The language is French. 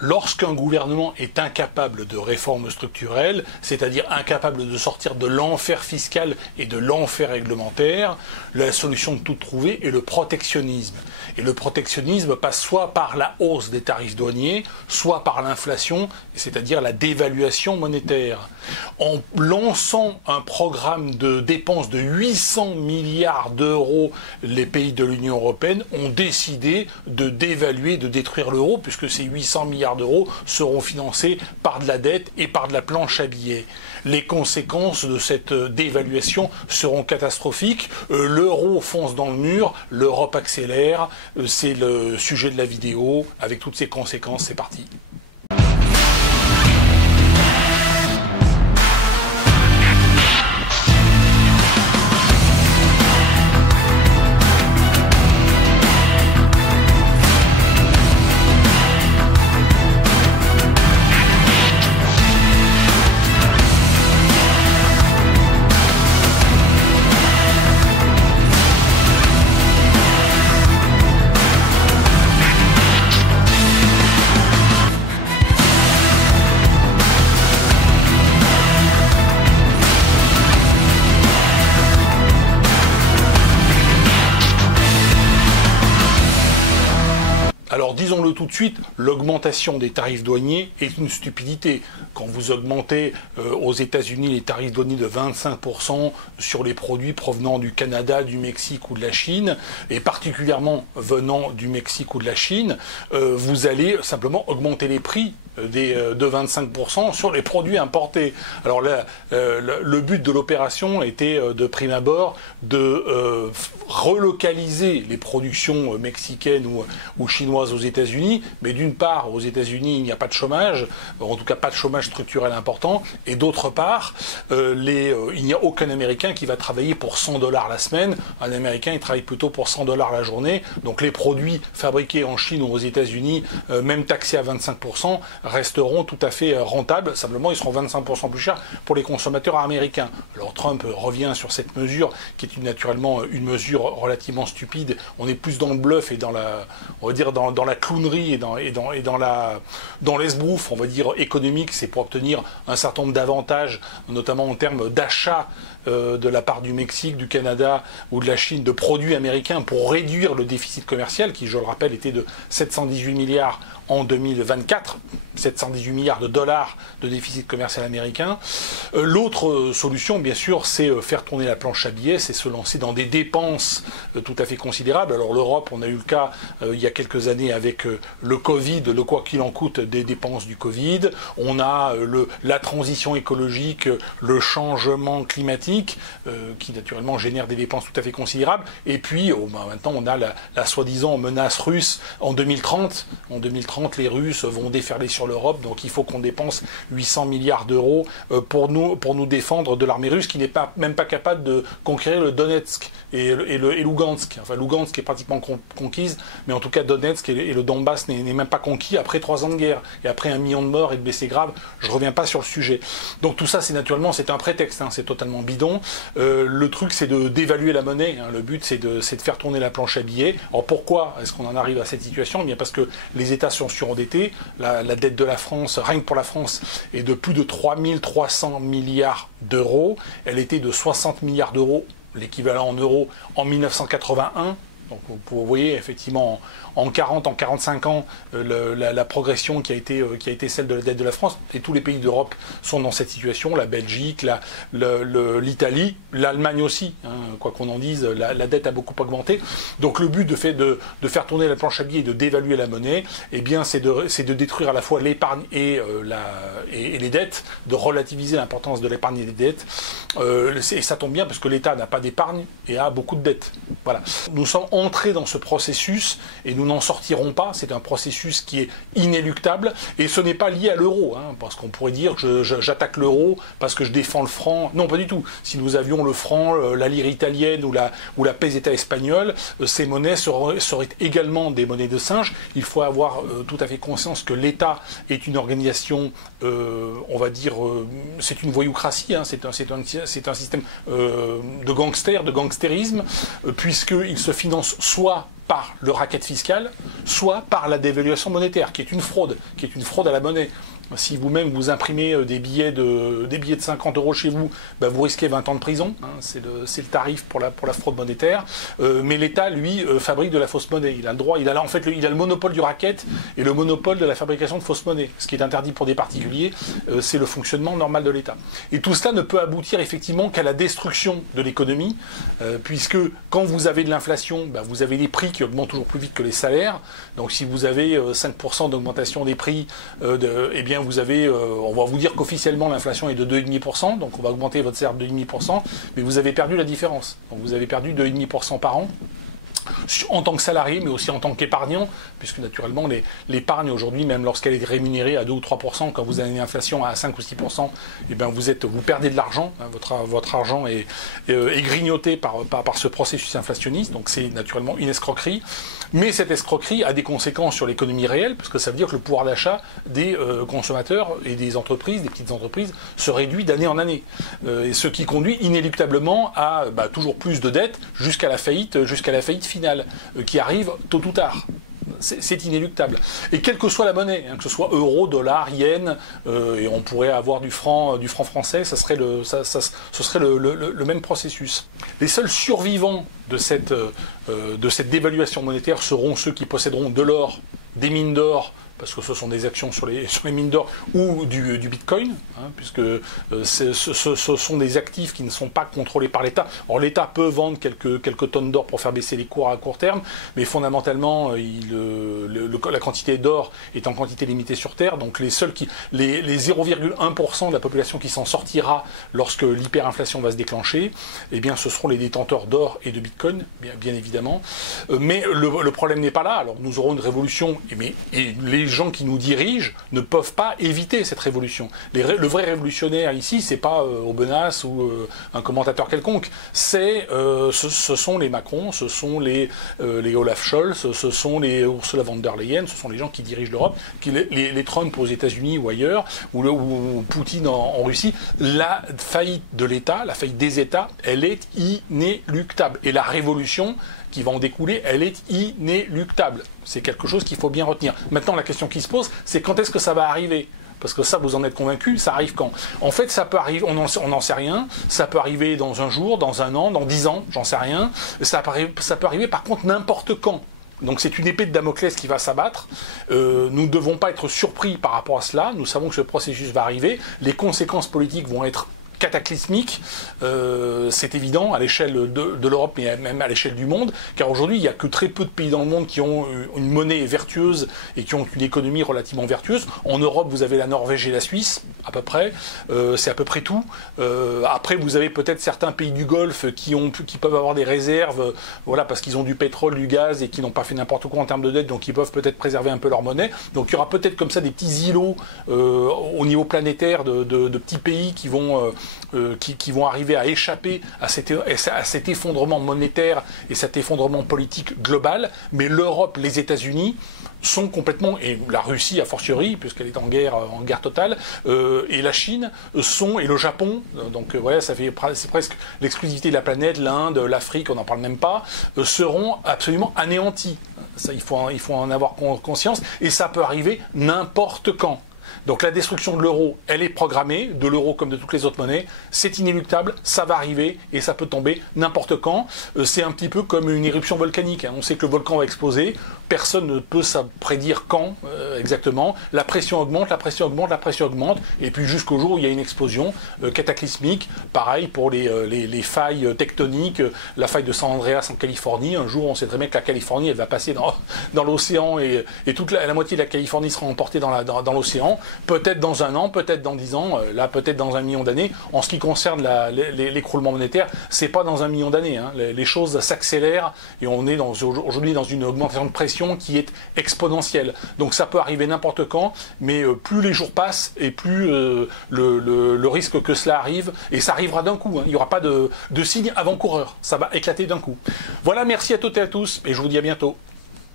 Lorsqu'un gouvernement est incapable de réformes structurelles, c'est-à-dire incapable de sortir de l'enfer fiscal et de l'enfer réglementaire, la solution de tout trouver est le protectionnisme. Et le protectionnisme passe soit par la hausse des tarifs douaniers, soit par l'inflation, c'est-à-dire la dévaluation monétaire. En lançant un programme de dépenses de 800 milliards d'euros, les pays de l'Union européenne ont décidé de dévaluer, de détruire l'euro, puisque ces 800 milliards d'euros seront financés par de la dette et par de la planche à billets. Les conséquences de cette dévaluation seront catastrophiques. L'euro fonce dans le mur, l'Europe accélère. C'est le sujet de la vidéo. Avec toutes ses conséquences, c'est parti. Alors disons-le tout de suite, l'augmentation des tarifs douaniers est une stupidité. Quand vous augmentez aux États-Unis les tarifs douaniers de 25% sur les produits provenant du Canada, du Mexique ou de la Chine, et particulièrement venant du Mexique ou de la Chine, vous allez simplement augmenter les prix de 25% sur les produits importés. Alors là, le but de l'opération était de prime abord de relocaliser les productions mexicaines ou chinoises aux États-Unis, mais d'une part, aux États-Unis, il n'y a pas de chômage, en tout cas pas de chômage structurel important, et d'autre part, il n'y a aucun Américain qui va travailler pour 100 $ la semaine. Un Américain, il travaille plutôt pour 100 $ la journée. Donc les produits fabriqués en Chine ou aux États-Unis, même taxés à 25%, resteront tout à fait rentables. Simplement, ils seront 25% plus chers pour les consommateurs américains. Alors Trump revient sur cette mesure, qui est naturellement une mesure relativement stupide. On est plus dans le bluff et dans la, on va dire dans la clownerie et dans l'esbrouf, on va dire économique. C'est pour obtenir un certain nombre d'avantages, notamment en termes d'achat de la part du Mexique, du Canada ou de la Chine de produits américains pour réduire le déficit commercial qui, je le rappelle, était de 718 milliards en 2024, 718 milliards de dollars de déficit commercial américain. L'autre solution, bien sûr, c'est faire tourner la planche à billets, c'est se lancer dans des dépenses tout à fait considérables. Alors l'Europe, on a eu le cas il y a quelques années avec le Covid, le quoi qu'il en coûte des dépenses du Covid. On a la transition écologique, le changement climatique, qui naturellement génère des dépenses tout à fait considérables. Et puis maintenant, on a la soi-disant menace russe en 2030. En 2030, les Russes vont déferler sur l'Europe, donc il faut qu'on dépense 800 milliards d'euros pour nous défendre de l'armée russe qui n'est même pas capable de conquérir le Donetsk et Lugansk. Enfin, Lugansk est pratiquement conquise, mais en tout cas Donetsk et le Donbass n'est même pas conquis après 3 ans de guerre et après 1 million de morts et de blessés graves. Je ne reviens pas sur le sujet. Donc tout ça, c'est un prétexte, hein, c'est totalement bidon. Le truc, c'est de dévaluer la monnaie. Hein. Le but, c'est de faire tourner la planche à billets. Alors pourquoi est-ce qu'on en arrive à cette situation? Eh bien parce que les États sont surendettés. La dette de la France, rien que pour la France, est de plus de 3300 milliards d'euros. Elle était de 60 milliards d'euros, l'équivalent en euros, en 1981. Donc vous voyez effectivement en 45 ans la progression qui a été celle de la dette de la France, et tous les pays d'Europe sont dans cette situation, la Belgique, l'Italie, l'Allemagne aussi, hein, quoi qu'on en dise, la dette a beaucoup augmenté. Donc le but de faire tourner la planche à billets et de dévaluer la monnaie, eh bien c'est de détruire à la fois l'épargne et les dettes, de relativiser l'importance de l'épargne et des dettes, et ça tombe bien parce que l'État n'a pas d'épargne et a beaucoup de dettes. Voilà. Nous sommes entrés dans ce processus et nous n'en sortirons pas. C'est un processus qui est inéluctable et ce n'est pas lié à l'euro, hein, parce qu'on pourrait dire que j'attaque l'euro parce que je défends le franc. Non, pas du tout. Si nous avions le franc, la lire italienne ou la peseta espagnole, ces monnaies seraient également des monnaies de singe. Il faut avoir tout à fait conscience que l'État est une organisation, on va dire, c'est une voyoucratie, hein, c'est un système de gangsters, de gangstérisme, puisqu'il se finance soit par le racket fiscal, soit par la dévaluation monétaire, qui est une fraude à la monnaie. Si vous-même vous imprimez des billets de 50 euros chez vous, vous risquez 20 ans de prison. Hein, c'est le tarif pour la fraude monétaire. Mais l'État, lui, fabrique de la fausse monnaie. Il a le droit, il a le monopole du racket et le monopole de la fabrication de fausses monnaies. Ce qui est interdit pour des particuliers, c'est le fonctionnement normal de l'État. Et tout cela ne peut aboutir effectivement qu'à la destruction de l'économie, puisque quand vous avez de l'inflation, vous avez des prix qui augmentent toujours plus vite que les salaires. Donc si vous avez 5% d'augmentation des prix, eh bien vous avez, on va vous dire qu'officiellement l'inflation est de 2,5%, donc on va augmenter votre salaire de 2,5%, mais vous avez perdu la différence. Donc vous avez perdu 2,5% par an. En tant que salarié, mais aussi en tant qu'épargnant, puisque naturellement l'épargne aujourd'hui, même lorsqu'elle est rémunérée à 2 ou 3%, quand vous avez une inflation à 5 ou 6%, eh bien vous perdez de l'argent, hein, votre argent est grignoté par ce processus inflationniste, donc c'est naturellement une escroquerie. Mais cette escroquerie a des conséquences sur l'économie réelle, parce que ça veut dire que le pouvoir d'achat des consommateurs et des entreprises, des petites entreprises, se réduit d'année en année. Et ce qui conduit inéluctablement à toujours plus de dettes jusqu'à la faillite finale, qui arrive tôt ou tard. C'est inéluctable. Et quelle que soit la monnaie, hein, que ce soit euro, dollar, yen, et on pourrait avoir du franc français, ce serait le même processus. Les seuls survivants de cette dévaluation monétaire seront ceux qui posséderont de l'or, des mines d'or, parce que ce sont des actions sur les mines d'or ou du bitcoin, hein, puisque ce sont des actifs qui ne sont pas contrôlés par l'État. Alors l'État peut vendre quelques tonnes d'or pour faire baisser les cours à court terme, mais fondamentalement la quantité d'or est en quantité limitée sur Terre, donc les 0,1% de la population qui s'en sortira lorsque l'hyperinflation va se déclencher, eh bien ce seront les détenteurs d'or et de bitcoin, bien évidemment. Mais le problème n'est pas là. Alors nous aurons une révolution, et les gens qui nous dirigent ne peuvent pas éviter cette révolution. Le vrai révolutionnaire ici, c'est pas Aubenas ou un commentateur quelconque, ce sont les Macron, ce sont les Olaf Scholz, ce sont les Ursula von der Leyen, ce sont les gens qui dirigent l'Europe, les Trump aux États-Unis ou ailleurs, ou Poutine en Russie. La faillite de l'État, la faillite des États, elle est inéluctable. Et la révolution qui va en découler, elle est inéluctable. C'est quelque chose qu'il faut bien retenir. Maintenant, la question qui se pose, c'est quand est-ce que ça va arriver ? Parce que ça, vous en êtes convaincu, ça arrive quand ? En fait, ça peut arriver, on n'en sait rien, ça peut arriver dans un jour, dans un an, dans 10 ans, j'en sais rien. Ça peut arriver par contre n'importe quand. Donc c'est une épée de Damoclès qui va s'abattre. Nous ne devons pas être surpris par rapport à cela. Nous savons que ce processus va arriver. Les conséquences politiques vont être cataclysmique, c'est évident à l'échelle de l'Europe mais même à l'échelle du monde, car aujourd'hui il n'y a que très peu de pays dans le monde qui ont une monnaie vertueuse et qui ont une économie relativement vertueuse. En Europe vous avez la Norvège et la Suisse à peu près, c'est à peu près tout. Après vous avez peut-être certains pays du Golfe qui peuvent avoir des réserves, voilà, parce qu'ils ont du pétrole, du gaz et qui n'ont pas fait n'importe quoi en termes de dette, donc ils peuvent peut-être préserver un peu leur monnaie. Donc il y aura peut-être comme ça des petits îlots au niveau planétaire de petits pays qui vont arriver à échapper à cet effondrement monétaire et cet effondrement politique global, mais l'Europe, les États-Unis sont complètement, et la Russie a fortiori, puisqu'elle est en guerre totale, et la Chine et le Japon, donc voilà, c'est presque l'exclusivité de la planète, l'Inde, l'Afrique, on n'en parle même pas, seront absolument anéantis. Ça, il faut en avoir conscience, et ça peut arriver n'importe quand. Donc la destruction de l'euro, elle est programmée, de l'euro comme de toutes les autres monnaies, c'est inéluctable, ça va arriver et ça peut tomber n'importe quand. C'est un petit peu comme une éruption volcanique, hein. On sait que le volcan va exploser, personne ne peut prédire quand exactement, la pression augmente, et puis jusqu'au jour où il y a une explosion cataclysmique. Pareil pour les failles tectoniques, la faille de San Andreas en Californie, un jour on sait très bien que la Californie elle va passer dans l'océan et toute la moitié de la Californie sera emportée dans l'océan. Peut-être dans un an, peut-être dans 10 ans, là peut-être dans 1 million d'années. En ce qui concerne l'écroulement monétaire, c'est pas dans 1 million d'années, hein. Les choses s'accélèrent et on est aujourd'hui dans une augmentation de pression qui est exponentielle. Donc ça peut arriver n'importe quand, mais plus les jours passent et plus le risque que cela arrive, et ça arrivera d'un coup, hein. Il n'y aura pas de signe avant-coureur, ça va éclater d'un coup. Voilà, merci à toutes et à tous et je vous dis à bientôt.